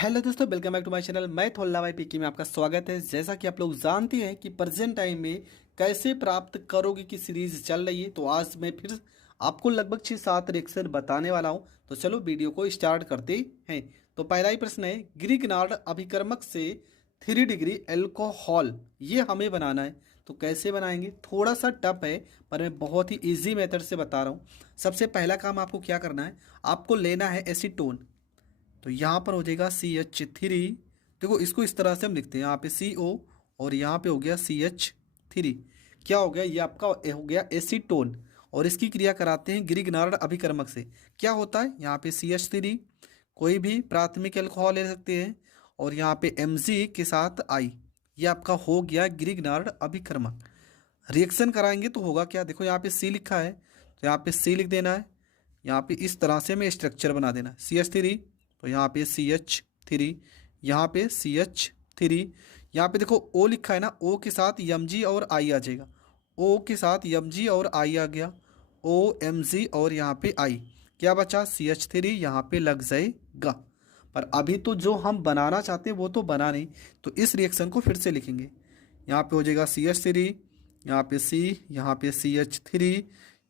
Hello दोस्तों, welcome back to my channel. मैं थोल्ला भाई पीकी में आपका स्वागत है। जैसा कि आप लोग जानते हैं कि प्रेजेंट टाइम में कैसे प्राप्त करोगे की सीरीज चल रही है, तो आज मैं फिर आपको लगभग 6-7 रिएक्शन बताने वाला हूं। तो चलो वीडियो को स्टार्ट करते हैं। तो पहला ही प्रश्न है, ग्रीकनार्ड अभिकर्मक से 3 डिग्री एल्कोहल ये हमें बनाना है। तो कैसे बनाएंगे, थोड़ा सा टफ है पर मैं बहुत ही ईजी मेथड से बता रहा हूँ। सबसे पहला काम आपको क्या करना है, आपको लेना है एसीटोन। तो यहाँ पर हो जाएगा CH3। देखो इसको इस तरह से हम लिखते हैं, यहाँ पे CO और यहाँ पे हो गया CH3। क्या हो गया, ये आपका हो गया एसीटोन। और इसकी क्रिया कराते हैं ग्रीकनार्ड अभिकर्मक से। क्या होता है, यहाँ पे CH3, कोई भी प्राथमिक अल्कोहल ले सकते हैं, और यहाँ पे Mg के साथ I। ये आपका हो गया ग्रीकनार्ड अभिकर्मक। रिएक्शन कराएंगे तो होगा क्या, देखो यहाँ पे C लिखा है तो यहाँ पे C लिख देना है। यहाँ पे इस तरह से हमें स्ट्रक्चर बना देना है, CH3 तो यहाँ पे CH3, यहाँ पे CH3। यहाँ पे देखो O लिखा है ना, O के साथ Mg और I आ जाएगा। O के साथ Mg और I आ गया, OMg और यहाँ पे I। क्या बचा, CH3 यहाँ पे लग जाएगा। पर अभी तो जो हम बनाना चाहते हैं वो तो बना नहीं, तो इस रिएक्शन को फिर से लिखेंगे। यहाँ पे हो जाएगा CH3, यहाँ पे C, यहाँ पे CH3,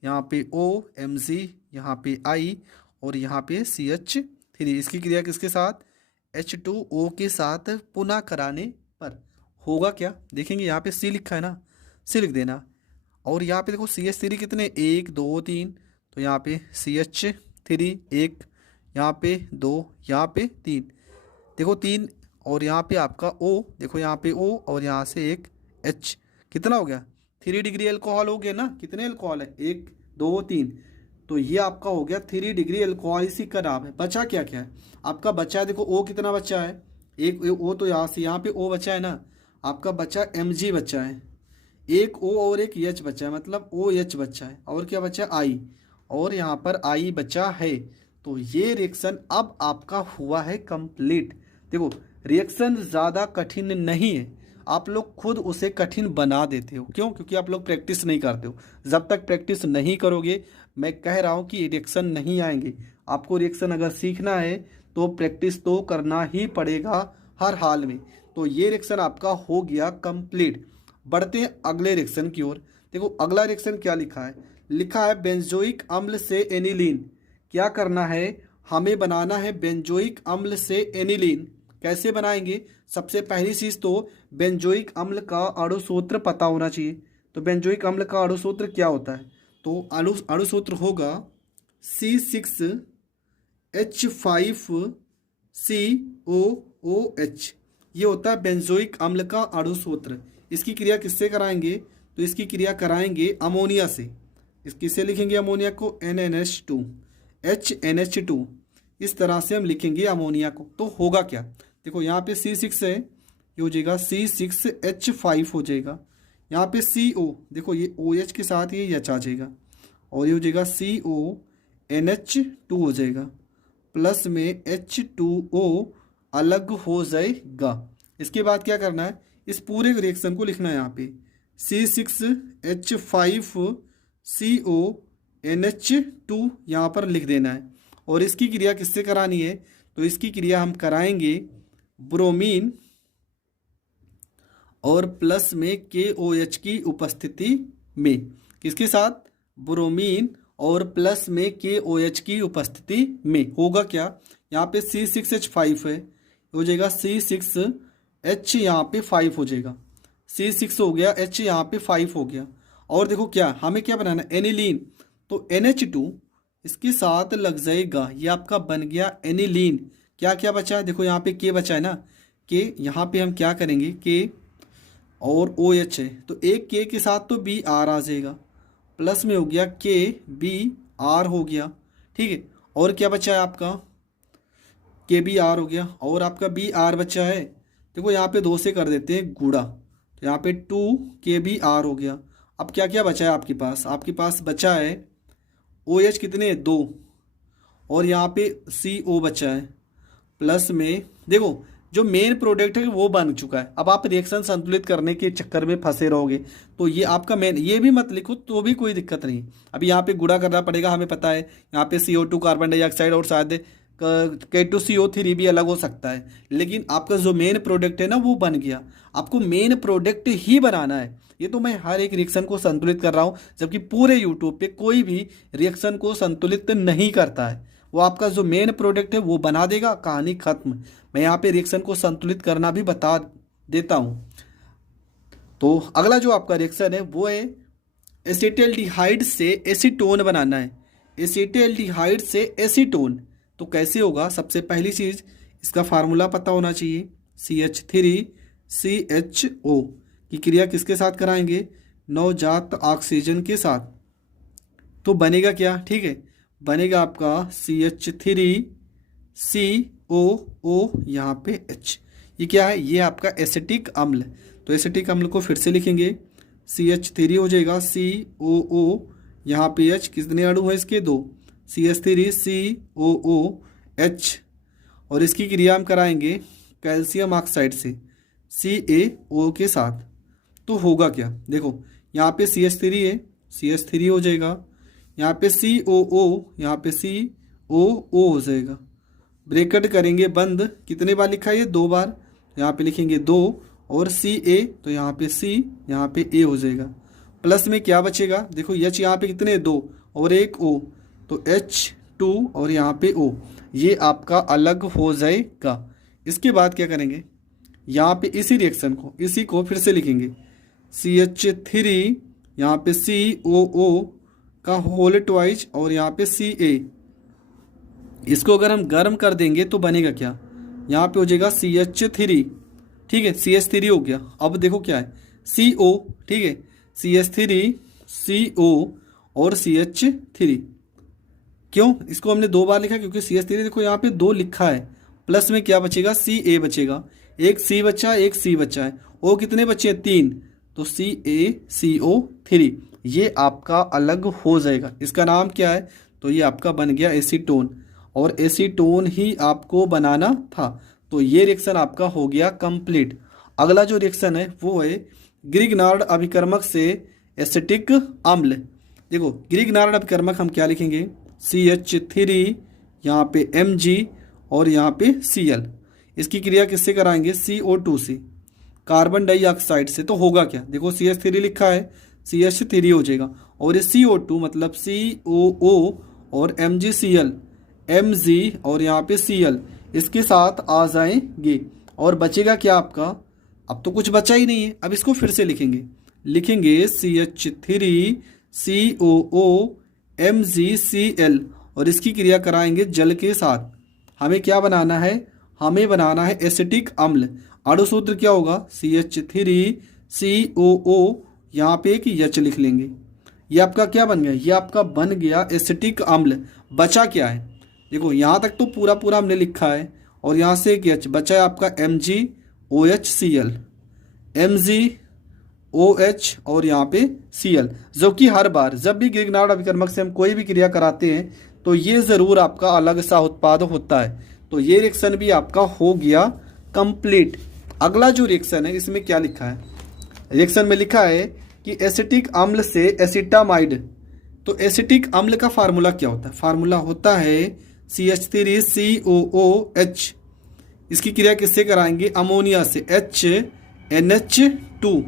यहाँ पे O Mg, यहाँ पे I और यहाँ पे CH3। इसकी क्रिया किसके साथ, H2O के साथ पुनः कराने पर होगा क्या, देखेंगे। यहाँ पे C लिखा है ना, C लिख देना। और यहाँ पे देखो CH3 कितने, 1 2 3, तो यहाँ पे CH3 1, यहाँ पे 2, यहाँ पे 3, देखो 3। और यहाँ पे आपका O, देखो यहाँ पे O और यहाँ से एक H, कितना हो गया, 3 डिग्री अल्कोहल हो गया ना। कितने अल्कोहल है, 1 2 3, तो ये आपका हो गया 3 डिग्री अल्कोहल। इसी का नाम है। बचा क्या क्या है आपका, बचा है देखो O कितना बचा है, एक O तो यहाँ से यहाँ पे O बचा है ना, आपका बचा Mg बचा है, एक O और एक H बचा है, मतलब OH बचा है, और क्या बचा है I, और यहाँ पर I बचा है। तो ये रिएक्शन अब आपका हुआ है कंप्लीट। देखो रिएक्शन ज़्यादा कठिन नहीं है, आप लोग खुद उसे कठिन बना देते हो। क्यों, क्योंकि आप लोग प्रैक्टिस नहीं करते हो। जब तक प्रैक्टिस नहीं करोगे, मैं कह रहा हूँ कि रिएक्शन नहीं आएंगे। आपको रिएक्शन अगर सीखना है तो प्रैक्टिस तो करना ही पड़ेगा हर हाल में। तो ये रिएक्शन आपका हो गया कंप्लीट। बढ़ते हैं अगले रिएक्शन की ओर। देखो अगला रिएक्शन क्या लिखा है, लिखा है बेंजोइक अम्ल से एनिलीन। क्या करना है, हमें बनाना है बेंजोइक अम्ल से एनिलीन। कैसे बनाएंगे, सबसे पहली चीज़ तो बेंजोइक अम्ल का अणुसूत्र पता होना चाहिए। तो बेंजोइक अम्ल का अणुसूत्र क्या होता है, तो अणुसूत्र होगा C6H5COOH। ये होता है बेंजोइक अम्ल का अणुसूत्र। इसकी क्रिया किससे कराएंगे, तो इसकी क्रिया कराएंगे अमोनिया से। किससे लिखेंगे अमोनिया को, NNH2 HNH2, इस तरह से हम लिखेंगे अमोनिया को। तो होगा क्या, देखो यहाँ पे C6 है, ये हो जाएगा C6H5 हो जाएगा। यहाँ पे CO, देखो ये OH के साथ ये H आ जाएगा, और ये हो जाएगा CONH2 हो जाएगा, प्लस में H2O अलग हो जाएगा। इसके बाद क्या करना है, इस पूरे रिएक्शन को लिखना है यहाँ पे C6H5CONH2 यहाँ पर लिख देना है। और इसकी क्रिया किससे करानी है, तो इसकी क्रिया हम कराएंगे ब्रोमीन और प्लस में KOH की उपस्थिति में। किसके साथ, ब्रोमीन और प्लस में KOH की उपस्थिति में। होगा क्या, यहाँ पे C6H5 है, हो जाएगा C6H यहाँ पे 5 हो जाएगा, C6 हो गया, H यहाँ पे 5 हो गया। और देखो क्या हमें क्या बनाना है, एनिलीन। तो NH2 इसके साथ लग जाएगा, ये आपका बन गया एनिलीन। क्या क्या बचा है, देखो यहाँ पे K बचा है ना, K यहाँ पे हम क्या करेंगे, K और OH है, तो एक K के साथ तो BR आ जाएगा, प्लस में हो गया KBR हो गया। ठीक है, और क्या बचा है आपका, KBR हो गया, और आपका BR बचा है। देखो यहाँ पे 2 से कर देते हैं गुणा, तो यहाँ पे 2KBR हो गया। अब क्या क्या बचा है आपके पास, आपके पास बचा है OH कितने, 2, और यहाँ पे CO बचा है, प्लस में देखो जो मेन प्रोडक्ट है वो बन चुका है। अब आप रिएक्शन संतुलित करने के चक्कर में फंसे रहोगे, तो ये आपका मेन, ये भी मत लिखो तो भी कोई दिक्कत नहीं। अभी यहाँ पे गुणा करना पड़ेगा, हमें पता है। यहाँ पे CO2 कार्बन डाइऑक्साइड और शायद K2CO3 भी अलग हो सकता है, लेकिन आपका जो मेन प्रोडक्ट है ना वो बन गया। आपको मेन प्रोडक्ट ही बनाना है। ये तो मैं हर एक रिएक्शन को संतुलित कर रहा हूँ, जबकि पूरे यूट्यूब पे कोई भी रिएक्शन को संतुलित नहीं करता है। वो आपका जो मेन प्रोडक्ट है वो बना देगा, कहानी खत्म। मैं यहाँ पे रिएक्शन को संतुलित करना भी बता देता हूँ। तो अगला जो आपका रिएक्शन है वो है एसिटल्डिहाइड से एसीटोन बनाना है। एसिटल्डिहाइड से एसीटोन तो कैसे होगा? सबसे पहली चीज़ इसका फार्मूला पता होना चाहिए। CH3CHO की क्रिया किसके साथ कराएंगे? नवजात ऑक्सीजन के साथ। तो बनेगा क्या? ठीक है, बनेगा आपका CH3COO यहाँ पे H। ये क्या है? ये आपका एसिटिक अम्ल। तो एसिटिक अम्ल को फिर से लिखेंगे, CH3 हो जाएगा COO, यहाँ पे H। कितने अणु हैं इसके? 2। CH3COOH और इसकी क्रिया हम कराएंगे कैल्शियम ऑक्साइड से CaO के साथ। तो होगा क्या? देखो यहाँ पे CH3 है, CH3 हो जाएगा, यहाँ पे COO, यहाँ पे COO हो जाएगा। ब्रैकेट करेंगे बंद। कितने बार लिखा है? ये 2 बार। यहाँ पे लिखेंगे 2 और Ca, तो यहाँ पे C, यहाँ पे A हो जाएगा। प्लस में क्या बचेगा? देखो H यहाँ पे कितने? 2 और 1 O, तो H2 और यहाँ पे O। ये आपका अलग हो जाएगा। इसके बाद क्या करेंगे? यहाँ पे इसी को फिर से लिखेंगे, CH3 यहाँ पे COO का होल ट्वाइस और यहाँ पे Ca। इसको अगर हम गर्म कर देंगे तो बनेगा क्या? यहाँ पे हो जाएगा CH3। ठीक है, CH3 हो गया। अब देखो क्या है? CO। ठीक है, CH3 CO और CH3। क्यों इसको हमने 2 बार लिखा? क्योंकि CH3 देखो यहाँ पे 2 लिखा है। प्लस में क्या बचेगा? Ca बचेगा। एक C बचा, एक C बचा है। O कितने बचे? 3, तो CaCO3। ये आपका अलग हो जाएगा। इसका नाम क्या है? तो ये आपका बन गया एसीटोन, और एसीटोन ही आपको बनाना था। तो ये रिएक्शन आपका हो गया कंप्लीट। अगला जो रिएक्शन है वो है ग्रिग्नार्ड अभिकर्मक से एसिटिक अम्ल। देखो ग्रिग्नार्ड अभिकर्मक हम क्या लिखेंगे? CH3 यहाँ पे Mg और यहाँ पे Cl। इसकी क्रिया किससे कराएंगे? CO2 से, कार्बन डाइऑक्साइड से। तो होगा क्या? देखो CH3 लिखा है, CH3 हो जाएगा, और ये CO2 मतलब COO और MgCl, Mg और यहाँ पे Cl इसके साथ आ जाएंगे। और बचेगा क्या आपका? अब तो कुछ बचा ही नहीं है। अब इसको फिर से लिखेंगे CH3 COO MgCl और इसकी क्रिया कराएंगे जल के साथ। हमें क्या बनाना है? हमें बनाना है एसिटिक अम्ल। अणुसूत्र क्या होगा? CH3 COO, यहाँ पे एक H लिख लेंगे। ये आपका क्या बन गया? ये आपका बन गया एसिटिक अम्ल। बचा क्या है? देखो यहाँ तक तो पूरा हमने लिखा है, और यहाँ से एक H बचा है आपका MgOHCl, MgOH और यहाँ पे Cl। जो कि हर बार जब भी ग्रिग्नार्ड अभिकर्मक से हम कोई भी क्रिया कराते हैं तो ये ज़रूर आपका अलग सा उत्पाद होता है। तो ये रिएक्शन भी आपका हो गया कंप्लीट। अगला जो रिएक्शन है इसमें क्या लिखा है? रिएक्शन में लिखा है कि एसिटिक अम्ल से एसिटामाइड। तो एसिटिक अम्ल का फार्मूला क्या होता है? फार्मूला होता है CH3COOH। इसकी क्रिया किससे कराएंगे? अमोनिया से, HNH2।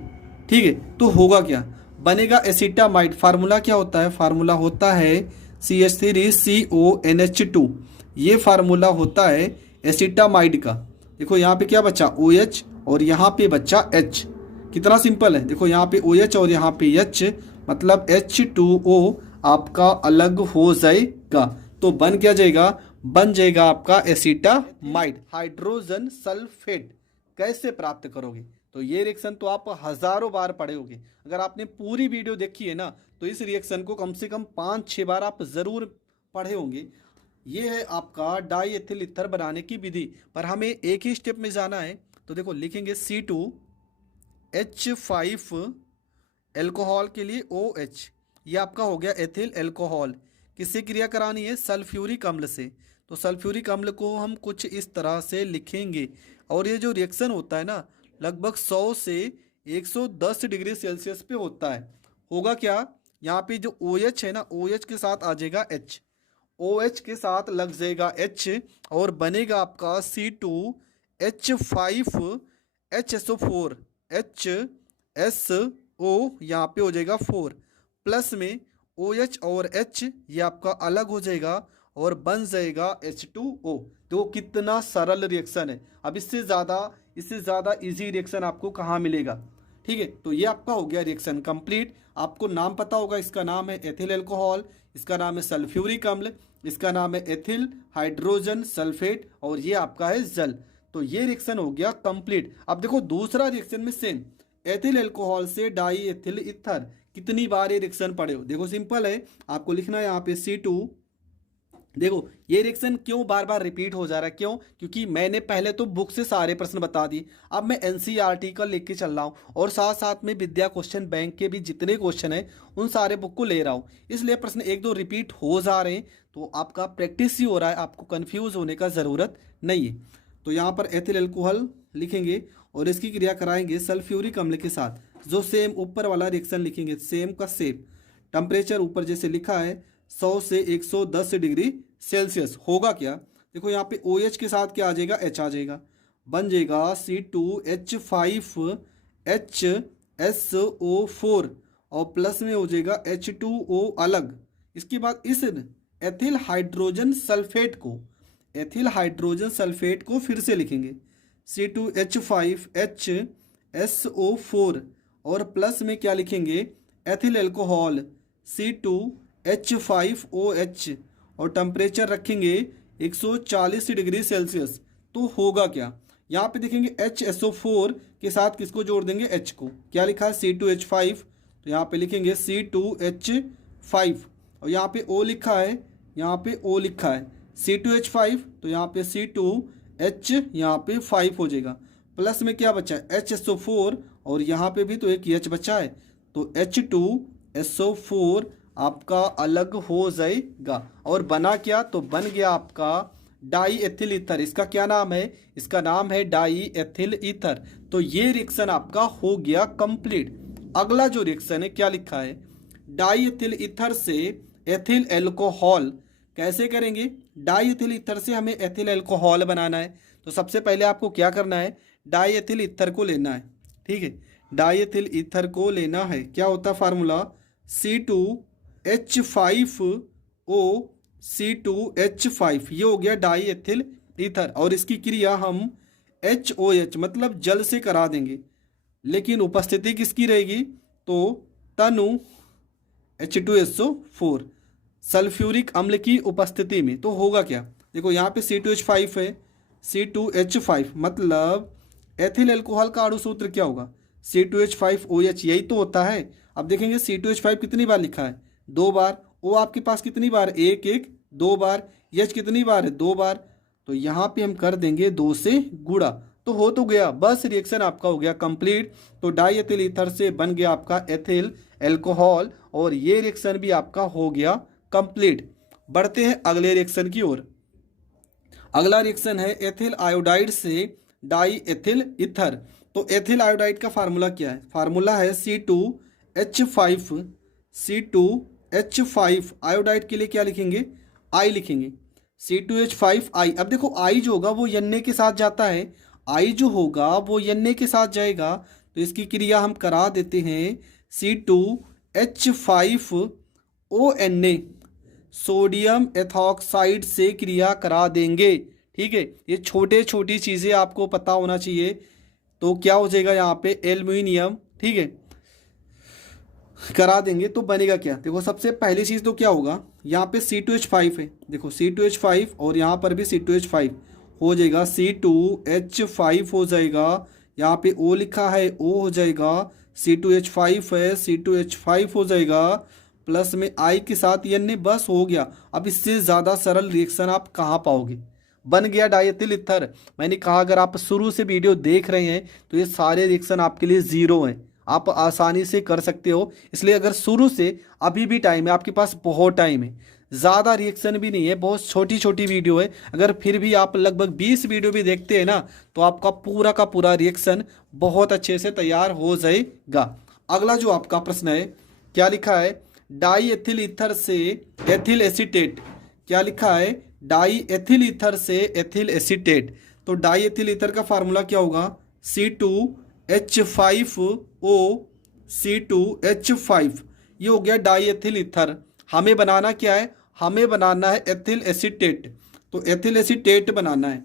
ठीक है, तो होगा क्या? बनेगा एसिटामाइड। फार्मूला क्या होता है? फार्मूला होता है CH3CONH2। ये फार्मूला होता है एसिटामाइड का। देखो यहाँ पे क्या बचा? OH और यहाँ पे बचा H। कितना सिंपल है। देखो यहाँ पे OH और यहाँ पे H, मतलब H2O आपका अलग हो जाएगा। तो बन क्या जाएगा? बन जाएगा आपका एसिटामाइड। हाइड्रोजन सल्फेट कैसे प्राप्त करोगे? तो ये रिएक्शन तो आप हजारों बार पढ़े होंगे। अगर आपने पूरी वीडियो देखी है ना तो इस रिएक्शन को कम से कम 5-6 बार आप ज़रूर पढ़े होंगे। ये है आपका डाई एथिल ईथर बनाने की विधि, पर हमें एक ही स्टेप में जाना है। तो देखो लिखेंगे C2H5 एल्कोहल के लिए OH। ये आपका हो गया एथिल एल्कोहल। किससे क्रिया करानी है? सल्फ्यूरिक अम्ल से। तो सल्फ्यूरिक अम्ल को हम कुछ इस तरह से लिखेंगे, और ये जो रिएक्शन होता है ना लगभग 100 से 110 डिग्री सेल्सियस पे होता है। होगा क्या? यहाँ पे जो OH है ना, OH के साथ आ जाएगा H। OH के साथ लग जाएगा H और बनेगा आपका C2H5 HSO4 HSO यहाँ पे हो जाएगा 4 प्लस में OH और H ये आपका अलग हो जाएगा और बन जाएगा H2O। तो कितना सरल रिएक्शन है। अब इससे ज़्यादा इजी रिएक्शन आपको कहाँ मिलेगा। ठीक है, तो ये आपका हो गया रिएक्शन कंप्लीट। आपको नाम पता होगा, इसका नाम है एथिल अल्कोहल, इसका नाम है सल्फ्यूरिक अम्ल, इसका नाम है एथिल हाइड्रोजन सल्फेट और ये आपका है जल। तो ये रिएक्शन हो गया कंप्लीट। अब देखो दूसरा रिएक्शन में सेम एथिल अल्कोहल से डाई एथिल ईथर, कितनी बार ये रिएक्शन पढ़े हो। देखो सिंपल है, आपको लिखना है यहाँ पे C2। देखो ये रिएक्शन क्यों बार बार रिपीट हो जा रहा है, क्यों? क्योंकि मैंने पहले तो बुक से सारे प्रश्न बता दिए, अब मैं NCERT का लेके चल रहा हूँ और साथ साथ में विद्या क्वेश्चन बैंक के भी जितने क्वेश्चन हैं उन सारे बुक को ले रहा हूँ, इसलिए प्रश्न एक दो रिपीट हो जा रहे हैं। तो आपका प्रैक्टिस ही हो रहा है, आपको कन्फ्यूज होने का ज़रूरत नहीं है। तो यहाँ पर एथिल अल्कोहल लिखेंगे और इसकी क्रिया कराएंगे सल्फ्यूरिक अम्ल के साथ, जो सेम ऊपर वाला रिएक्शन लिखेंगे, सेम का सेम। टेम्परेचर ऊपर जैसे लिखा है 100 से 110 डिग्री सेल्सियस। होगा क्या, देखो यहाँ पे OH के साथ क्या आ जाएगा, H आ जाएगा, बन जाएगा C2H5 HSO4 और प्लस में हो जाएगा H2O अलग। इसके बाद इस एथिल हाइड्रोजन सल्फेट को फिर से लिखेंगे C2H5 HSO4 और प्लस में क्या लिखेंगे, एथिल अल्कोहल C2H5OH और टेम्परेचर रखेंगे 140 डिग्री सेल्सियस। तो होगा क्या, यहाँ पे देखेंगे HSO4 के साथ किसको जोड़ देंगे, H को। क्या लिखा है C2H5, तो यहाँ पे लिखेंगे C2H5 और यहाँ पे O लिखा है, यहाँ पे O लिखा है C2H5, तो यहाँ पे C2H यहाँ पे 5 हो जाएगा। प्लस में क्या बचा है HSO4 और यहाँ पे भी तो एक H बचा है, तो H2SO4 आपका अलग हो जाएगा और बना क्या, तो बन गया आपका डाई एथिल ईथर। इसका क्या नाम है, इसका नाम है डाई एथिल ईथर। तो ये रिएक्शन आपका हो गया कंप्लीट। अगला जो रिएक्शन है क्या लिखा है, डाई एथिल ईथर से एथिल अल्कोहल। कैसे करेंगे, डाई एथिल ईथर से हमें एथिल अल्कोहल बनाना है। तो सबसे पहले आपको क्या करना है, डाई एथिल ईथर को लेना है। ठीक है, डाई एथिल ईथर को लेना है। क्या होता है फार्मूला, C2H5O C2H5, ये हो गया डाई एथिल ईथर और इसकी क्रिया हम HOH मतलब जल से करा देंगे, लेकिन उपस्थिति किसकी रहेगी, तो तनु H2SO4 सल्फ्यूरिक अम्ल की उपस्थिति में। तो होगा क्या, देखो यहाँ पे C2H5 है, C2H5 मतलब एथिल अल्कोहल का अणुसूत्र क्या होगा, C2H5OH, यही तो होता है। अब देखेंगे C2H5 कितनी बार लिखा है, 2 बार। O आपके पास कितनी बार, 1 1 2 बार। H कितनी बार है, 2 बार। तो यहाँ पे हम कर देंगे 2 से गुणा, तो हो तो गया, बस रिएक्शन आपका हो गया कंप्लीट। तो डाई एथिल ईथर से बन गया आपका एथिल अल्कोहल और ये रिएक्शन भी आपका हो गया कंप्लीट। बढ़ते हैं अगले रिएक्शन की ओर। अगला रिएक्शन है एथिल आयोडाइड से डाई एथिल ईथर। तो एथिल आयोडाइड का फार्मूला क्या है, फार्मूला है C2H5 आयोडाइड के लिए क्या लिखेंगे, I लिखेंगे, C2H5I। अब देखो I जो होगा वो Na के साथ जाता है, I जो होगा वो Na के साथ जाएगा, तो इसकी क्रिया हम करा देते हैं C2H5ONa सोडियम एथॉक्साइड से क्रिया करा देंगे। ठीक है, ये छोटे छोटी चीज़ें आपको पता होना चाहिए। तो क्या हो जाएगा यहाँ पे एल्युमिनियम, ठीक है, करा देंगे तो बनेगा क्या, देखो सबसे पहली चीज़ तो क्या होगा, यहाँ पे C2H5 है, देखो C2H5 और यहाँ पर भी C2H5 हो जाएगा, C2H5 हो जाएगा, यहाँ पे O लिखा है O हो जाएगा, C2H5 है C2H5 हो जाएगा, प्लस में I के साथ Na, बस हो गया। अब इससे ज़्यादा सरल रिएक्शन आप कहाँ पाओगे, बन गया डाई एथिल ईथर। मैंने कहा अगर आप शुरू से वीडियो देख रहे हैं तो ये सारे रिएक्शन आपके लिए ज़ीरो हैं, आप आसानी से कर सकते हो। इसलिए अगर शुरू से, अभी भी टाइम है आपके पास, बहुत टाइम है, ज़्यादा रिएक्शन भी नहीं है, बहुत छोटी छोटी वीडियो है। अगर फिर भी आप लगभग 20 वीडियो भी देखते हैं ना, तो आपका पूरा का पूरा रिएक्शन बहुत अच्छे से तैयार हो जाएगा। अगला जो आपका प्रश्न है क्या लिखा है, डाई एथिल ईथर से एथिल एसीटेट। क्या लिखा है, डाई एथिल ईथर से एथिल एसीटेट। तो डाई एथिल ईथर का फार्मूला क्या होगा, C2H5O, ये हो गया डाई एथिल ईथर। हमें बनाना क्या है, हमें बनाना है एथिल एसीटेट। तो एथिल एसीटेट बनाना है,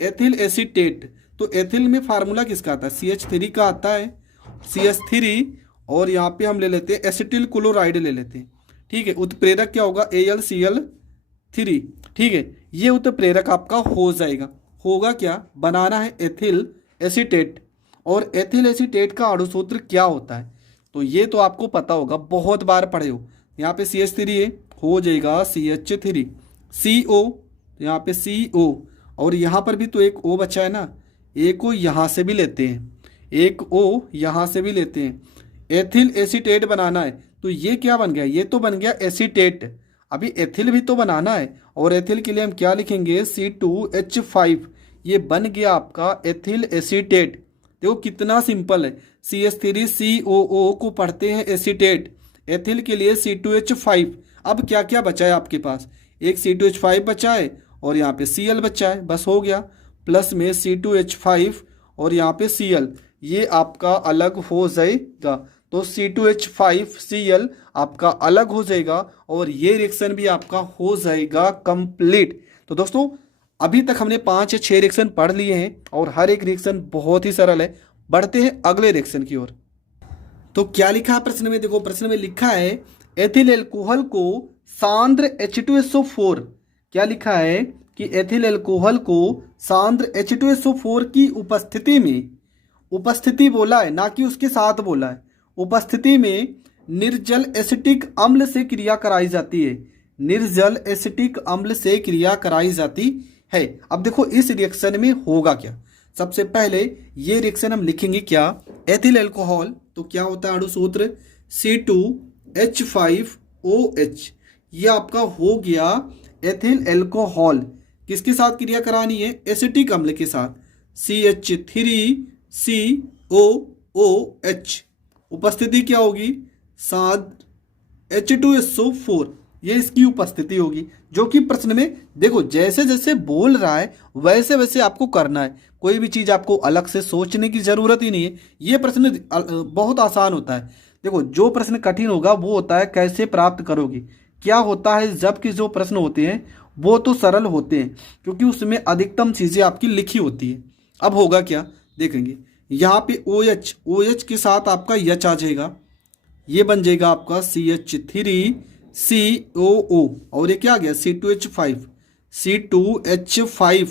एथिल एसीटेट। तो एथिल में फार्मूला किसका आता है, CH3 का आता है, CH3। और यहाँ पे हम ले लेते हैं एसिटिल क्लोराइड ले लेते हैं, ठीक है। उत्प्रेरक क्या होगा, AlCl3, ठीक है। ये उत्प्रेरक आपका हो जाएगा। होगा क्या, बनाना है एथिल एसीटेट। और एथिल एसीटेट का अणुसूत्र क्या होता है, तो ये तो आपको पता होगा, बहुत बार पढ़े हो। यहाँ पे CH3 है, हो जाएगा CH3, CO, यहाँ पे CO। और यहाँ पर भी तो एक O बचा है ना, एक O यहाँ से भी लेते हैं, एक O यहाँ से भी लेते हैं। एथिल एसीटेट बनाना है, तो ये क्या बन गया, ये तो बन गया एसीटेट। अभी एथिल भी तो बनाना है, और एथिल के लिए हम क्या लिखेंगे, C2H5, ये बन गया आपका एथिल एसीटेट। देखो कितना सिंपल है, CH3COO को पढ़ते हैं एसीटेट, एथिल के लिए C2H5। अब क्या क्या बचा है आपके पास, एक C2H5 बचा है और यहाँ पे Cl बचा है, बस हो गया। प्लस में C2H5 और यहाँ पे Cl, ये आपका अलग हो जाएगा। तो C2H5Cl आपका अलग हो जाएगा और ये रिएक्शन भी आपका हो जाएगा कंप्लीट। तो दोस्तों अभी तक हमने 5 या 6 रिएक्शन पढ़ लिए हैं और हर एक रिएक्शन बहुत ही सरल है। बढ़ते हैं अगले रिएक्शन की ओर। तो क्या लिखा है प्रश्न में, देखो प्रश्न में लिखा है एथिल एल्कोहल को सांद्र H2SO4, क्या लिखा है कि एथिल एल्कोहल को सांद्र H2SO4 की उपस्थिति में, उपस्थिति बोला है ना कि उसके साथ बोला है, उपस्थिति में निर्जल एसिटिक अम्ल से क्रिया कराई जाती है, निर्जल एसिटिक अम्ल से क्रिया कराई जाती है। अब देखो इस रिएक्शन में होगा क्या, सबसे पहले ये रिएक्शन हम लिखेंगे क्या, एथिल एल्कोहल, तो क्या होता है अणुसूत्र C2H5OH, ये आपका हो गया एथिल एल्कोहल। किसके साथ क्रिया करानी है, एसिटिक अम्ल के साथ, CH3COOH। उपस्थिति क्या होगी, सांद्र H2SO4, ये इसकी उपस्थिति होगी, जो कि प्रश्न में देखो जैसे जैसे बोल रहा है वैसे वैसे आपको करना है। कोई भी चीज़ आपको अलग से सोचने की ज़रूरत ही नहीं है। ये प्रश्न बहुत आसान होता है। देखो जो प्रश्न कठिन होगा वो होता है कैसे प्राप्त करोगे। क्या होता है जबकि जो प्रश्न होते हैं वो तो सरल होते हैं क्योंकि उसमें अधिकतम चीज़ें आपकी लिखी होती है। अब होगा क्या देखेंगे, यहाँ पे OH के साथ आपका H आ जाएगा, ये बन जाएगा आपका CH3COO और ये क्या आ गया C2H5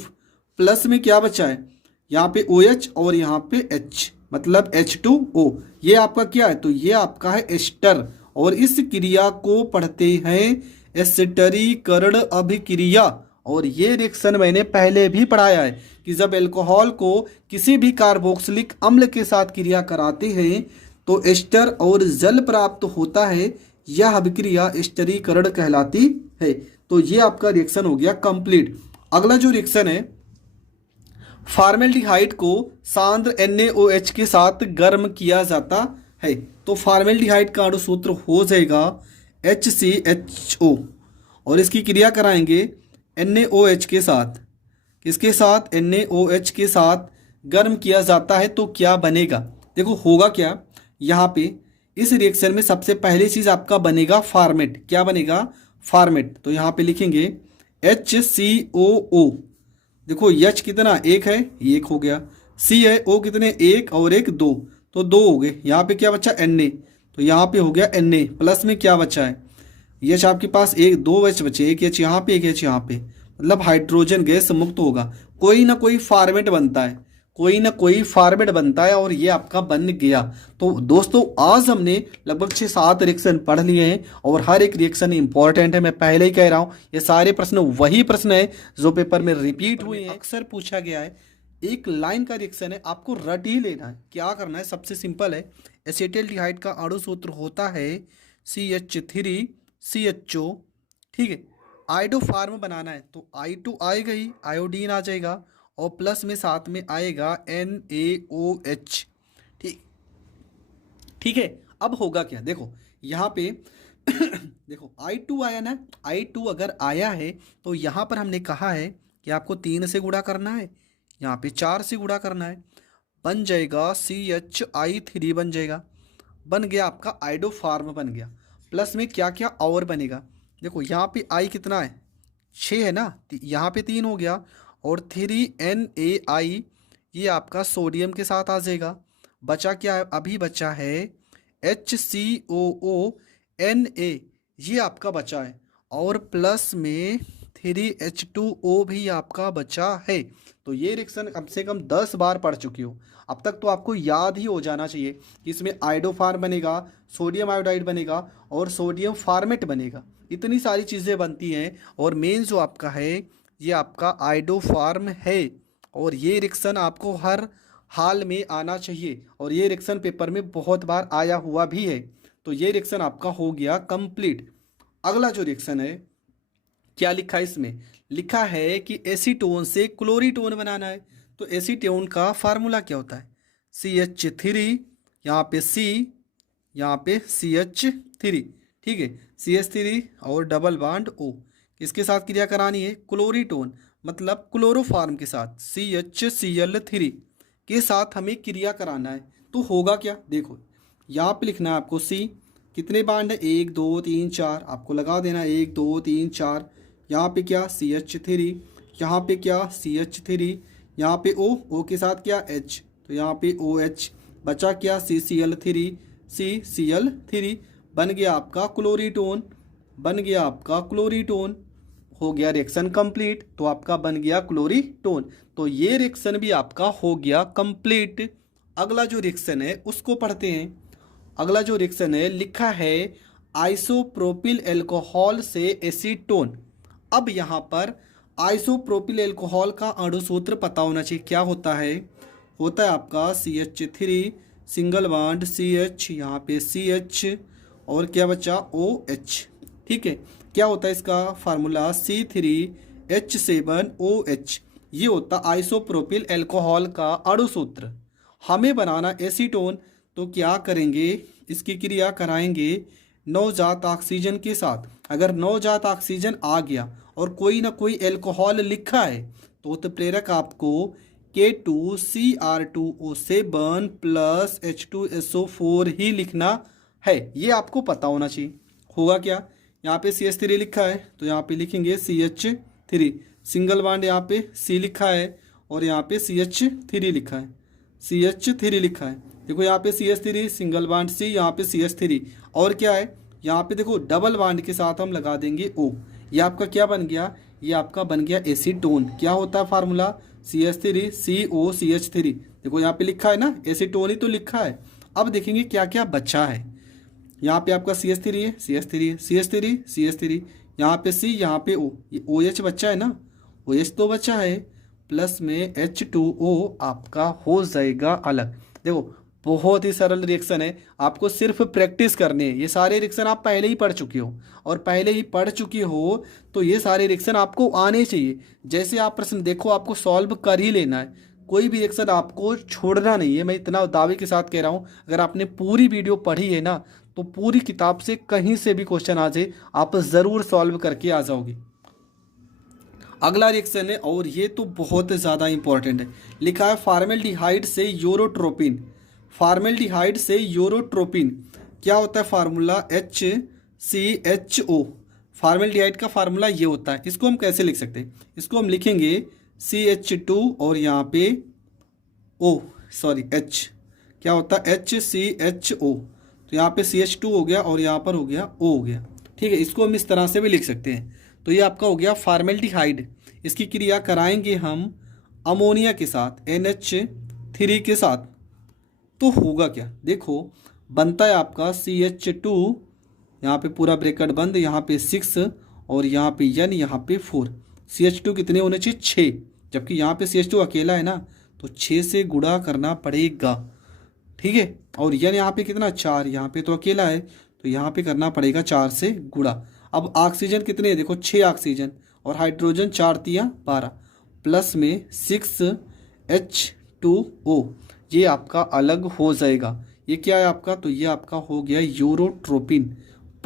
प्लस में क्या बचा है, यहाँ पे OH और यहाँ पे H मतलब H2O। ये आपका क्या है, तो ये आपका है एस्टर और इस क्रिया को पढ़ते हैं एस्टरीकरण अभिक्रिया। और ये रिएक्शन मैंने पहले भी पढ़ाया है कि जब एल्कोहल को किसी भी कार्बोक्सिलिक अम्ल के साथ क्रिया कराते हैं तो एस्टर और जल प्राप्त होता है, यह अभिक्रिया एस्टरीकरण कहलाती है। तो ये आपका रिएक्शन हो गया कंप्लीट। अगला जो रिएक्शन है, फार्मेल्डिहाइड को सांद्र NaOH के साथ गर्म किया जाता है, तो फार्मेल्डिहाइड का अणुसूत्र हो जाएगा HCHO और इसकी क्रिया कराएंगे NaOH के साथ, किसके साथ, NaOH के साथ गर्म किया जाता है तो क्या बनेगा, देखो होगा क्या, यहाँ पे इस रिएक्शन में सबसे पहली चीज़ आपका बनेगा फार्मेट। क्या बनेगा, फार्मेट। तो यहाँ पे लिखेंगे HCOO, देखो H कितना एक है, एक हो गया, C है, O कितने एक और एक दो, तो दो हो गए। यहाँ पे क्या बचा Na, तो यहाँ पे हो गया Na प्लस में क्या बचा है H, आपके पास एक दो H बचे, एक H यहाँ पे एक H यहाँ पे, मतलब हाइड्रोजन गैस मुक्त होगा। कोई ना कोई फॉर्मेट बनता है, कोई ना कोई फॉर्मेट बनता है और ये आपका बन गया। तो दोस्तों आज हमने लगभग 6-7 रिएक्शन पढ़ लिए हैं और हर एक रिएक्शन इंपॉर्टेंट है। मैं पहले ही कह रहा हूँ ये सारे प्रश्न वही प्रश्न है जो पेपर में रिपीट हुए हैं, अक्सर पूछा गया है। एक लाइन का रिएक्शन है, आपको रट ही लेना है। क्या करना है, सबसे सिंपल है, एसिटाल्डिहाइड का अणुसूत्र होता है CH3CHO, ठीक है। आयोडो फार्म बनाना है तो I2 आएगा ही, आयोडीन आ जाएगा और प्लस में साथ में आएगा NaOH, ठीक ठीक है। अब होगा क्या, देखो यहाँ पे देखो I2 आया ना, I2 अगर आया है तो यहाँ पर हमने कहा है कि आपको 3 से गुणा करना है, यहाँ पे 4 से गुणा करना है, बन जाएगा CHI3 बन जाएगा, बन गया आपका आइडो फार्म बन गया। प्लस में क्या क्या और बनेगा, देखो यहाँ पे आई कितना है 6 है ना, यहाँ पे 3 हो गया, और 3NaI ये आपका सोडियम के साथ आ जाएगा। बचा क्या है, अभी बचा है HCOONa ये आपका बचा है, और प्लस में 3H2O भी आपका बचा है। तो ये रिएक्शन कम से कम 10 बार पढ़ चुकी हो, अब तक तो आपको याद ही हो जाना चाहिए कि इसमें आइडोफार्म बनेगा, सोडियम आयोडाइड बनेगा और सोडियम फार्मेट बनेगा। इतनी सारी चीज़ें बनती हैं, और मेन जो आपका है ये आपका आइडोफार्म है, और ये रिएक्शन आपको हर हाल में आना चाहिए, और ये रिएक्शन पेपर में बहुत बार आया हुआ भी है। तो ये रिएक्शन आपका हो गया कंप्लीट। अगला जो रिएक्शन है, क्या लिखा है इसमें, लिखा है कि एसीटोन से क्लोरीटोन बनाना है। तो एसीटोन का फार्मूला क्या होता है, CH3, यहाँ पे C, यहाँ पे CH3, ठीक है, CH3 और डबल बॉन्ड O, किसके साथ क्रिया करानी है, क्लोरीटोन मतलब क्लोरोफार्म के साथ CHCl3 के साथ हमें क्रिया कराना है। तो होगा क्या, देखो यहाँ पे लिखना है आपको C, कितने बांड है 1 2 3 4, आपको लगा देना 1 2 3 4, यहाँ पे क्या CH3, यहाँ पे क्या CH3, यहाँ पे O के साथ क्या H, तो यहाँ पे OH, बचा क्या CCl3 बन गया आपका क्लोरीटोन, बन गया आपका क्लोरीटोन, हो गया रिएक्शन कंप्लीट। तो आपका बन गया क्लोरीटोन, तो ये रिएक्शन भी आपका हो गया कंप्लीट। अगला जो रिएक्शन है उसको पढ़ते हैं। अगला जो रिएक्शन है लिखा है आइसोप्रोपिल एल्कोहल से एसीटोन। अब यहाँ पर आइसोप्रोपिल एल्कोहल का अणुसूत्र पता होना चाहिए, क्या होता है, होता है आपका CH3 सिंगल बॉन्ड CH, यहाँ पे CH और क्या बचा OH, ठीक है। क्या होता है इसका फार्मूला C3H7OH, ये होता आइसोप्रोपिल एल्कोहल का अणुसूत्र। हमें बनाना एसीटोन, तो क्या करेंगे, इसकी क्रिया कराएंगे नवजात ऑक्सीजन के साथ। अगर नवजात ऑक्सीजन आ गया और कोई ना कोई एल्कोहल लिखा है तो उत्प्रेरक आपको K2Cr2O7 प्लस H2SO4 ही लिखना है, ये आपको पता होना चाहिए। होगा क्या, यहाँ पे CH3 लिखा है तो यहाँ पे लिखेंगे CH3, सिंगल बॉन्ड यहाँ पे C लिखा है और यहाँ पे CH3 लिखा है, CH3 लिखा है। देखो यहाँ पे CH3 सिंगल बॉन्ड C, यहाँ पे CH3, और क्या है यहाँ पे देखो डबल बॉन्ड के साथ हम लगा देंगे O। ये आपका क्या बन गया, ये आपका बन गया एसीटोन। क्या होता है फार्मूला CH3COCH3, देखो यहाँ पे लिखा है ना एसीटोन ही तो लिखा है। अब देखेंगे क्या क्या बचा है, यहाँ पे आपका CH3 है, CH3 है, CH3 यहाँ पे C, यहाँ पे O, ये OH बचा है ना, OH तो बचा है, प्लस में H2O आपका हो जाएगा अलग। देखो बहुत ही सरल रिएक्शन है, आपको सिर्फ प्रैक्टिस करनी है। ये सारे रिएक्शन आप पहले ही पढ़ चुके हो, और पहले ही पढ़ चुके हो तो ये सारे रिएक्शन आपको आने चाहिए। जैसे आप प्रश्न देखो आपको सॉल्व कर ही लेना है, कोई भी रिएक्शन आपको छोड़ना नहीं है। मैं इतना दावे के साथ कह रहा हूँ, अगर आपने पूरी वीडियो पढ़ी है ना तो पूरी किताब से कहीं से भी क्वेश्चन आ जाए आप ज़रूर सॉल्व करके आ जाओगे। अगला रिएक्शन है और ये तो बहुत ज़्यादा इंपॉर्टेंट है, लिखा है फार्मेल्डिहाइड से यूरोट्रोपिन। फार्मेल्डिहाइड से यूरोट्रोपिन क्या होता है फार्मूला HCHO। फार्मेल्डिहाइड का फार्मूला ये होता है, इसको हम कैसे लिख सकते हैं, इसको हम लिखेंगे CH2 और यहाँ पे H, क्या होता है HCHO, तो यहाँ पे CH2 हो गया और यहाँ पर हो गया O हो गया, ठीक है। इसको हम इस तरह से भी लिख सकते हैं। तो ये आपका हो गया फार्मेल्डिहाइड, इसकी क्रिया कराएंगे हम अमोनिया के साथ NH3 के साथ, तो होगा क्या, देखो बनता है आपका CH2, यहाँ पे पूरा ब्रैकेट बंद, यहाँ पे 6 और यहाँ पे N, यहाँ पे 4। CH2 कितने होने चाहिए 6, जबकि यहाँ पे CH2 अकेला है ना, तो 6 से गुणा करना पड़ेगा, ठीक है। और N यहाँ पे कितना 4, यहाँ पे तो अकेला है तो यहाँ पे करना पड़ेगा 4 से गुणा। अब ऑक्सीजन कितने, देखो 6 ऑक्सीजन और हाइड्रोजन 4 तिया 12, प्लस में 6H2O, ये आपका अलग हो जाएगा। ये क्या है आपका, तो ये आपका हो गया यूरोट्रोपिन।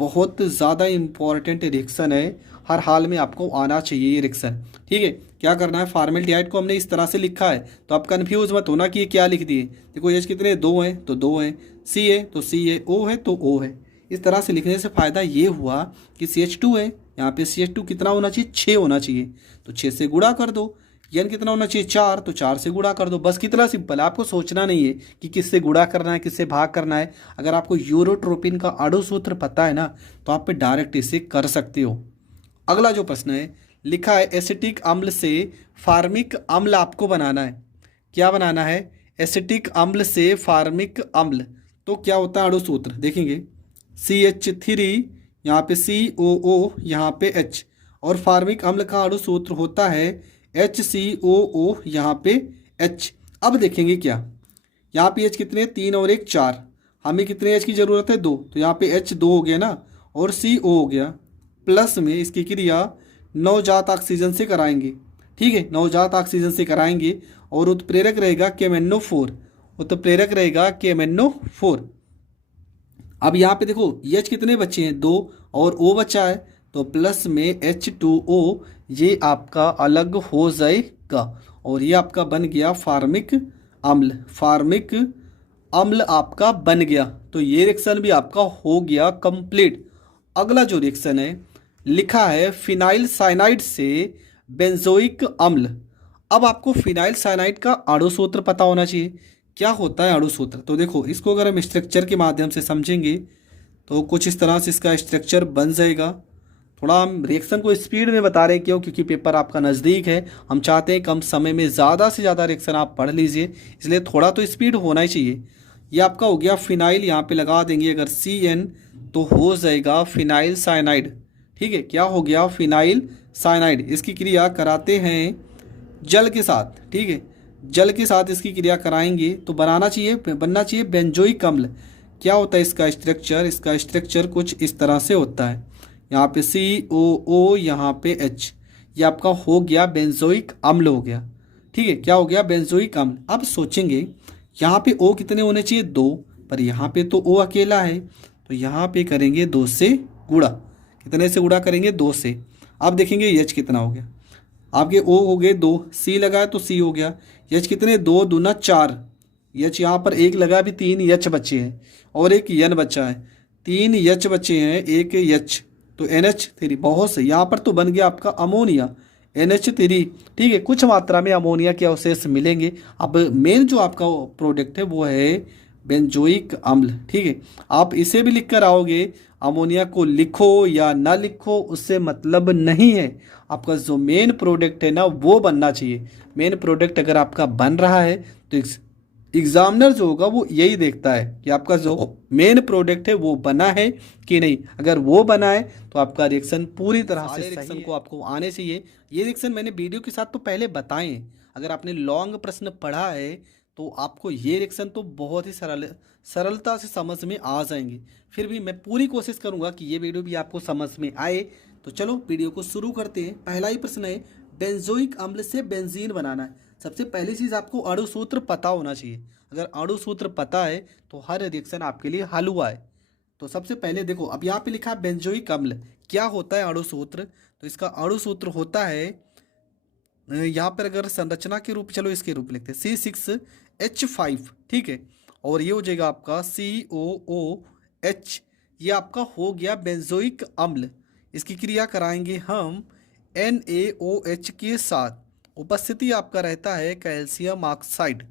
बहुत ज़्यादा इम्पॉर्टेंट रिएक्शन है, हर हाल में आपको आना चाहिए ये रिएक्शन। ठीक है, क्या करना है, फॉर्मेल्डिहाइड को हमने इस तरह से लिखा है तो आप कन्फ्यूज मत होना कि ये क्या लिख दिए। देखो एच कितने, दो हैं तो दो हैं, सी है तो सी है, ओ है तो ओ है। इस तरह से लिखने से फ़ायदा ये हुआ कि CH2 है, यहाँ पे CH2 कितना होना चाहिए, 6 होना चाहिए, तो 6 से गुणा कर दो। एन कितना होना चाहिए, 4, तो 4 से गुणा कर दो। बस कितना सिंपल है, आपको सोचना नहीं है कि किससे गुणा करना है, किससे भाग करना है। अगर आपको यूरोट्रोपिन का अणु सूत्र पता है ना तो आप डायरेक्ट इसे कर सकते हो। अगला जो प्रश्न है, लिखा है एसिटिक अम्ल से फार्मिक अम्ल आपको बनाना है। क्या बनाना है, एसिटिक अम्ल से फार्मिक अम्ल, तो क्या होता है अणु सूत्र देखेंगे, CH3, यहाँ पे COO, यहाँ पे H, और फार्मिक अम्ल का अणु सूत्र होता है HCOO, यहाँ पे H। अब देखेंगे क्या, यहाँ पे H कितने, 3 और 1 4, हमें कितने H की ज़रूरत है, 2, तो यहाँ पे H 2 हो गया ना, और CO हो गया। प्लस में इसकी क्रिया नवजात ऑक्सीजन से कराएंगे। ठीक है, नवजात ऑक्सीजन से कराएंगे, और उत्प्रेरक रहेगा KMnO4, उत्प्रेरक रहेगा KMnO4। अब यहाँ पे देखो H कितने बच्चे हैं, 2, और O बचा है, तो प्लस में H2O, ये आपका अलग हो जाएगा, और ये आपका बन गया फार्मिक अम्ल। फार्मिक अम्ल आपका बन गया, तो ये रिएक्शन भी आपका हो गया कंप्लीट। अगला जो रिएक्शन है, लिखा है फिनाइल साइनाइड से बेंजोइक अम्ल। अब आपको फिनाइल साइनाइड का अणु सूत्र पता होना चाहिए। क्या होता है अणु सूत्र, तो देखो इसको अगर हम स्ट्रक्चर के माध्यम से समझेंगे तो कुछ इस तरह से इसका स्ट्रक्चर बन जाएगा। थोड़ा हम रिएक्शन को स्पीड में बता रहे हैं, क्यों, क्योंकि पेपर आपका नज़दीक है, हम चाहते हैं कम समय में ज़्यादा से ज़्यादा रिएक्शन आप पढ़ लीजिए, इसलिए थोड़ा तो स्पीड होना ही चाहिए। ये आपका हो गया फिनाइल, यहाँ पे लगा देंगे अगर CN तो हो जाएगा फिनाइल साइनाइड। ठीक है, क्या हो गया, फिनाइल साइनाइड। इसकी क्रिया कराते हैं जल के साथ। ठीक है, जल के साथ इसकी क्रिया कराएंगे तो बनना चाहिए बेंजोइक अम्ल। क्या होता है इसका स्ट्रक्चर, इसका स्ट्रक्चर कुछ इस तरह से होता है, यहाँ पे COO, यहाँ पे H, ये आपका हो गया बेंजोइक अम्ल हो गया। ठीक है, क्या हो गया, बेंजोइक अम्ल। अब सोचेंगे यहाँ पे O कितने होने चाहिए, 2, पर यहाँ पे तो O अकेला है, तो यहाँ पे करेंगे 2 से गुणा। कितने से गुणा करेंगे, 2 से। अब देखेंगे H कितना हो गया, आपके O हो गए 2, C लगाया तो C हो गया, H कितने, 2 दूना 4, H यहाँ पर 1 लगा, भी 3 H बचे हैं, और एक N बचा है, 3 H बचे हैं, एक H, तो NH3। बहुत सही, यहाँ पर तो बन गया आपका अमोनिया, NH3। ठीक है, कुछ मात्रा में अमोनिया के अवशेष मिलेंगे। अब मेन जो आपका प्रोडक्ट है वो है बेंजोइक अम्ल। ठीक है, आप इसे भी लिख कर आओगे, अमोनिया को लिखो या ना लिखो उससे मतलब नहीं है, आपका जो मेन प्रोडक्ट है ना वो बनना चाहिए। मेन प्रोडक्ट अगर आपका बन रहा है तो एग्जामिनर जो होगा वो यही देखता है कि आपका जो मेन प्रोडक्ट है वो बना है कि नहीं। अगर वो बना है तो आपका रिएक्शन पूरी तरह से रिएक्शन को आपको आने चाहिए। ये रिएक्शन मैंने वीडियो के साथ तो पहले बताए हैं, अगर आपने लॉन्ग प्रश्न पढ़ा है तो आपको ये रिएक्शन तो बहुत ही सरलता से समझ में आ जाएंगे। फिर भी मैं पूरी कोशिश करूंगा कि ये वीडियो भी आपको समझ में आए। तो चलो वीडियो को शुरू करते हैं। पहला ही प्रश्न है, बेंजोइक अम्ल से बेंजीन बनाना है। सबसे पहली चीज़ आपको अणु सूत्र पता होना चाहिए। अगर अणु सूत्र पता है तो हर रिएक्शन आपके लिए हल हुआ है। तो सबसे पहले देखो, अब यहाँ पे लिखा है बेंजोइक अम्ल, क्या होता है अणु सूत्र, तो इसका अणु सूत्र होता है, यहाँ पर अगर संरचना के रूप, चलो इसके रूप लिखते हैं, C6H5। ठीक है, और ये हो जाएगा आपका COOH, ये आपका हो गया बेंजोइक अम्ल। इसकी क्रिया कराएंगे हम NaOH के साथ, उपस्थिति आपका रहता है कैल्शियम ऑक्साइड।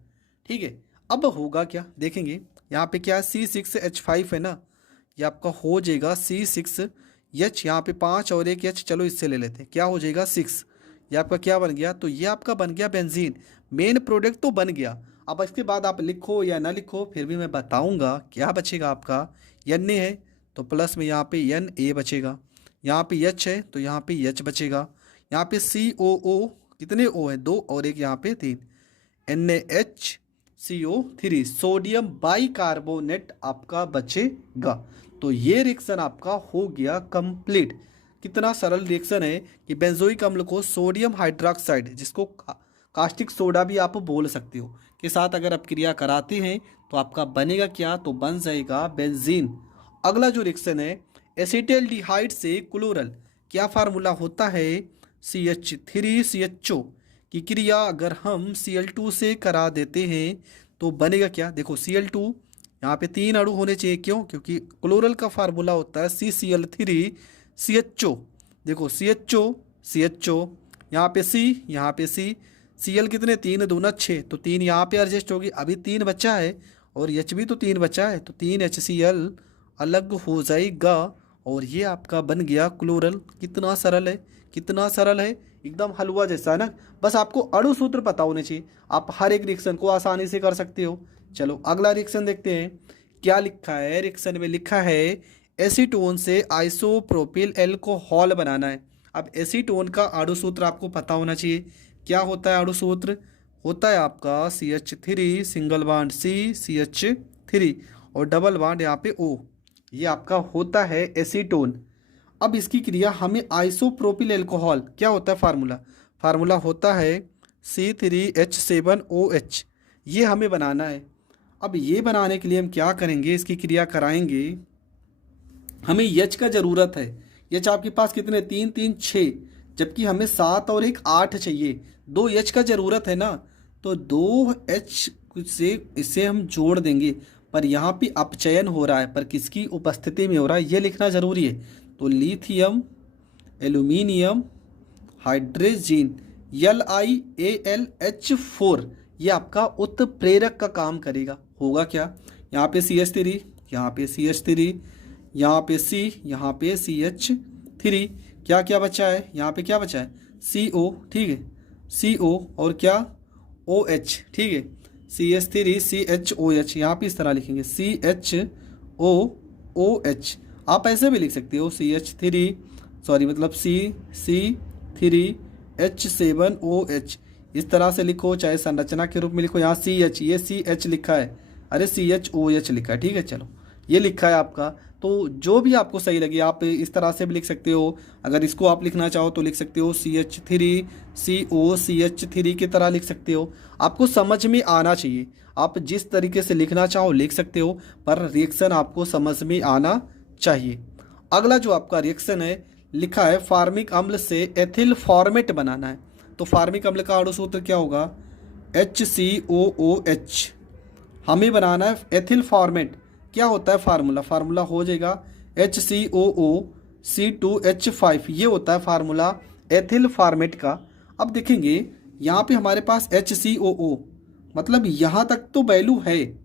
ठीक है, अब होगा क्या देखेंगे, यहाँ पे क्या है, C6H5 है ना, ये आपका हो जाएगा C6H, यहाँ पे 5 और एक H, चलो इससे ले लेते हैं, क्या हो जाएगा 6, ये आपका क्या बन गया, तो ये आपका बन गया बेंजीन। मेन प्रोडक्ट तो बन गया। अब इसके बाद आप लिखो या ना लिखो फिर भी मैं बताऊंगा। क्या बचेगा आपका, Na है तो प्लस में यहाँ पे Na बचेगा, यहाँ पे H है तो यहाँ पे H बचेगा, यहाँ पे COO कितने O है, 2 और एक यहाँ पे 3, NaHCO3, सोडियम बाइकार्बोनेट आपका बचेगा। तो ये रिएक्शन आपका हो गया कंप्लीट। कितना सरल रिएक्शन है कि बेंजोइक अम्ल को सोडियम हाइड्रोक्साइड, जिसको कास्टिक सोडा भी आप बोल सकते हो, के साथ अगर आप क्रिया कराते हैं तो आपका बनेगा क्या, तो बन जाएगा बेंजीन। अगला जो रिएक्शन है एसिटाल्डिहाइड से क्लोरल क्या फार्मूला होता है, CH3CHO की क्रिया अगर हम Cl2 से करा देते हैं तो बनेगा क्या। देखो Cl2 यहाँ पे 3 अणु होने चाहिए, क्यों, क्योंकि क्लोरल का फार्मूला होता है CCl3CHO। देखो CHO यहाँ पे C, यहाँ पे C, Cl कितने, 3 दूना 6, तो 3 यहाँ पे एडजस्ट होगी, अभी 3 बचा है और H भी तो 3 बचा है, तो 3 HCl अलग हो जाएगा और ये आपका बन गया क्लोरल। कितना सरल है, कितना सरल है, एकदम हलवा जैसा है ना। बस आपको अणु सूत्र पता होने चाहिए, आप हर एक रिएक्शन को आसानी से कर सकते हो। चलो अगला रिएक्शन देखते हैं क्या लिखा है। रिएक्शन में लिखा है एसीटोन से आइसोप्रोपिल एल्कोहल बनाना है। अब एसीटोन का अणु सूत्र आपको पता होना चाहिए। क्या होता है अणु सूत्र, होता है आपका CH3 single bond C CH3 और डबल बॉन्ड यहाँ पे O, ये आपका होता है एसीटोन। अब इसकी क्रिया हमें आइसोप्रोपिल एल्कोहल, क्या होता है फार्मूला, फार्मूला होता है C3H7OH, ये हमें बनाना है। अब ये बनाने के लिए हम क्या करेंगे, इसकी क्रिया कराएंगे। हमें H का ज़रूरत है, H आपके पास कितने, 3 3 6, जबकि हमें 7 और 1 8 चाहिए, 2 H का ज़रूरत है ना, तो 2 H से इसे हम जोड़ देंगे। पर यहाँ पे अपचयन हो रहा है, पर किसकी उपस्थिति में हो रहा है ये लिखना ज़रूरी है। तो लिथियम एल्यूमिनियम हाइड्रोजन LiAlH4 ये आपका उत्प्रेरक का काम करेगा। होगा क्या, यहाँ पे CH3, यहाँ पे CH3, यहाँ पे C, यहाँ पे CH3, क्या क्या बचा है, यहाँ पे क्या बचा है CO, ठीक है, CO और क्या OH, ठीक है, CH3CHOH, यहाँ पे इस तरह लिखेंगे CHOOH। आप ऐसे भी लिख सकते हो मतलब C3H7OH, इस तरह से लिखो, चाहे संरचना के रूप में लिखो। यहाँ CH, ये CH लिखा है, अरे CHOH लिखा है, ठीक है, चलो ये लिखा है आपका। तो जो भी आपको सही लगे आप इस तरह से भी लिख सकते हो। अगर इसको आप लिखना चाहो तो लिख सकते हो CH3COCH3 की तरह लिख सकते हो। आपको समझ में आना चाहिए, आप जिस तरीके से लिखना चाहो लिख सकते हो, पर रिएक्शन आपको समझ में आना चाहिए। अगला जो आपका रिएक्शन है लिखा है फार्मिक अम्ल से एथिल फॉर्मेट बनाना है। तो फार्मिक अम्ल का अणु सूत्र क्या होगा, HCOOH। हमें बनाना है एथिल फॉर्मेट, क्या होता है फार्मूला, फार्मूला हो जाएगा HCOOC2H5, ये होता है फार्मूला एथिल फॉर्मेट का। अब देखेंगे यहाँ पे हमारे पास HCOO, मतलब यहाँ तक तो वैल्यू है,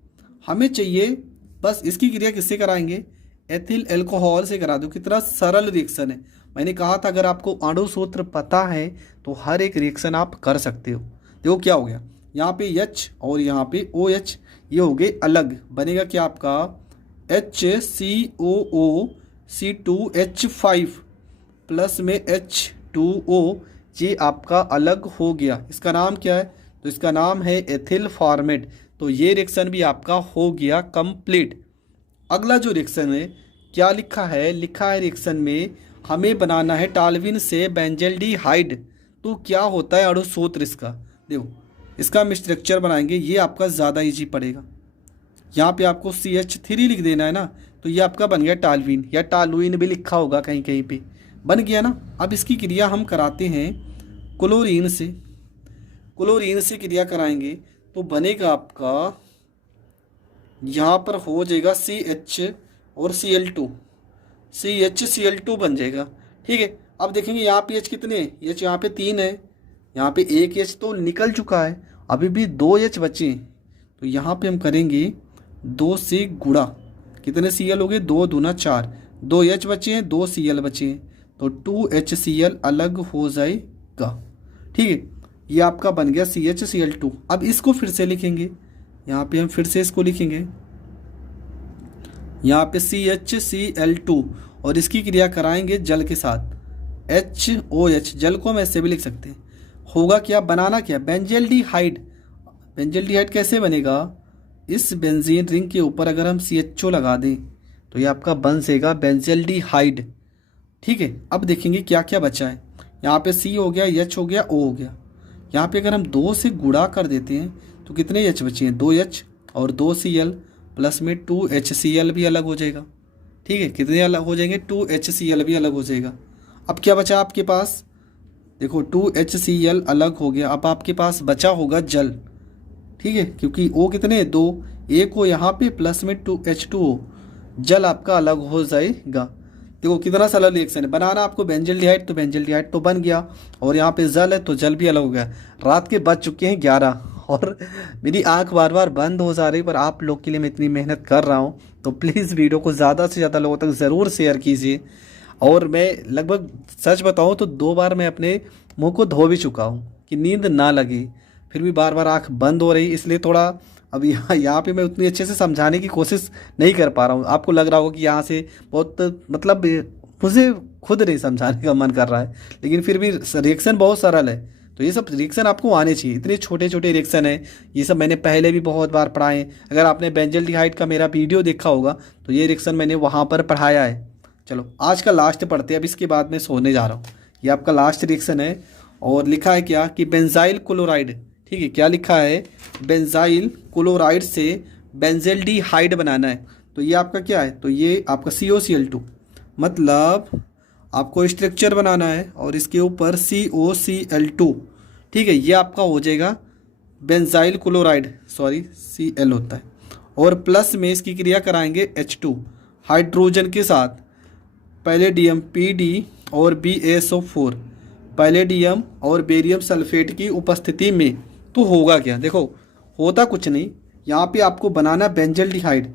हमें चाहिए बस इसकी क्रिया किससे कराएंगे, एथिल एल्कोहल से करा दो। कितना सरल रिएक्शन है। मैंने कहा था अगर आपको अणु सूत्र पता है तो हर एक रिएक्शन आप कर सकते हो। देखो क्या हो गया, यहाँ पे H और यहाँ पे OH, ये हो गए अलग, बनेगा क्या आपका HCOOC2H5 प्लस में H2O, ये आपका अलग हो गया। इसका नाम क्या है, तो इसका नाम है एथिल फॉर्मेट। तो ये रिएक्शन भी आपका हो गया कंप्लीट। अगला जो रिएक्शन है क्या लिखा है, लिखा है रिएक्शन में हमें बनाना है टाल्विन से बेंजल्डिहाइड। तो क्या होता है अणु सूत्र इसका, देखो इसका हम स्ट्रक्चर बनाएंगे, ये आपका ज़्यादा इजी पड़ेगा। यहाँ पे आपको CH3 लिख देना है ना, तो ये आपका बन गया टाल्विन, या टालुइन भी लिखा होगा कहीं कहीं पे, बन गया ना। अब इसकी क्रिया हम कराते हैं क्लोरीन से, क्लोरीन से क्रिया कराएंगे तो बनेगा आपका यहाँ पर हो जाएगा CH और Cl2, CHCl2 बन जाएगा, ठीक है। अब देखेंगे यहाँ पे H कितने हैं, H यहाँ पे 3 है, यहाँ पे एक H तो निकल चुका है, अभी भी 2 H बचे हैं। तो यहाँ पे हम करेंगे 2 से गुणा, कितने Cl हो गए, 2 दूना 4, 2 H बचे हैं, 2 Cl बचे हैं, तो 2 HCl अलग हो जाएगा, ठीक है। ये आपका बन गया CHCl2। अब इसको फिर से लिखेंगे, यहाँ पे हम फिर से इसको लिखेंगे, यहाँ पे CHCl2 और इसकी क्रिया कराएंगे जल के साथ HOH, जल को हम ऐसे भी लिख सकते हैं। होगा क्या, बनाना क्या, बेंजल्डिहाइड। बेंजल्डिहाइड कैसे बनेगा, इस बेंजीन रिंग के ऊपर अगर हम CHO लगा दें तो ये आपका बन जाएगा बेंजल्डिहाइड, ठीक है। अब देखेंगे क्या क्या बचा है, यहाँ पे C हो गया, H हो गया, O हो गया। यहाँ पे अगर हम 2 से गुणा कर देते हैं तो कितने H बचे हैं, 2 H और 2 Cl प्लस में 2 HCl भी अलग हो जाएगा, ठीक है, कितने अलग हो जाएंगे, 2HCl भी अलग हो जाएगा। अब क्या बचा आपके पास, देखो 2HCl अलग हो गया, अब आपके पास बचा होगा जल। ठीक है, क्योंकि O कितने हैं, 2, एक हो यहाँ पे प्लस में 2H2O, जल आपका अलग हो जाएगा। देखो कितना सरल रिएक्शन है, बनाना आपको बेंजल्डिहाइड, तो बेंजल्डिहाइड तो बन गया, और यहाँ पे जल है तो जल भी अलग हो गया। रात के बज चुके हैं 11 और मेरी आंख बार बार बंद हो जा रही, पर आप लोग के लिए मैं इतनी मेहनत कर रहा हूँ, तो प्लीज़ वीडियो को ज़्यादा से ज़्यादा लोगों तक ज़रूर शेयर कीजिए। और मैं लगभग सच बताऊँ तो 2 बार मैं अपने मुंह को धो भी चुका हूँ कि नींद ना लगे, फिर भी बार बार आंख बंद हो रही, इसलिए थोड़ा अब यहाँ पे मैं उतनी अच्छे से समझाने की कोशिश नहीं कर पा रहा हूँ। आपको लग रहा होगा कि यहाँ से बहुत मतलब मुझे खुद नहीं समझाने का मन कर रहा है, लेकिन फिर भी रिएक्शन बहुत सरल है। तो ये सब रिएक्शन आपको आने चाहिए, इतने छोटे छोटे रिएक्शन है, ये सब मैंने पहले भी बहुत बार पढ़ाए हैं। अगर आपने बेंजल्डिहाइड का मेरा वीडियो देखा होगा तो ये रिएक्शन मैंने वहाँ पर पढ़ाया है। चलो आज का लास्ट पढ़ते हैं, अब इसके बाद मैं सोने जा रहा हूँ। ये आपका लास्ट रिएक्शन है, और लिखा है क्या कि बेंजाइल क्लोराइड, ठीक है, क्या लिखा है, बेंजाइल क्लोराइड से बेंजल्डिहाइड बनाना है। तो ये आपका क्या है, तो ये आपका COCl2, मतलब आपको स्ट्रक्चर बनाना है और इसके ऊपर COCl2, ठीक है, ये आपका हो जाएगा बेंजाइल क्लोराइड, सॉरी Cl होता है, और प्लस में इसकी क्रिया कराएंगे H2 हाइड्रोजन के साथ, पैलेडियम PD और BaSO4, पैलेडियम और बेरियम सल्फेट की उपस्थिति में। तो होगा क्या, देखो होता कुछ नहीं, यहाँ पे आपको बनाना बेंजल्डिहाइड,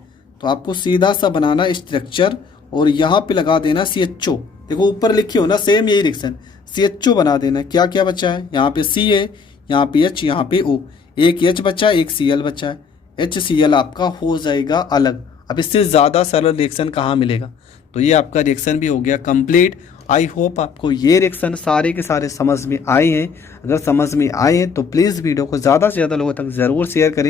तो आपको सीधा सा बनाना स्ट्रक्चर और यहाँ पे लगा देना CHO। देखो ऊपर लिखे हो ना सेम यही रिएक्शन, CHO बना देना। क्या क्या बचा है, यहाँ पे C है, यहाँ पे H, यहाँ पे O, एक H बचा है, एक Cl बचा है, HCl आपका हो जाएगा अलग। अब इससे ज़्यादा सरल रिएक्शन कहाँ मिलेगा। तो ये आपका रिएक्शन भी हो गया कंप्लीट। आई होप आपको ये रिएक्शन सारे के सारे समझ में आए हैं। अगर समझ में आए हैं तो प्लीज़ वीडियो को ज़्यादा से ज़्यादा लोगों तक ज़रूर शेयर करें।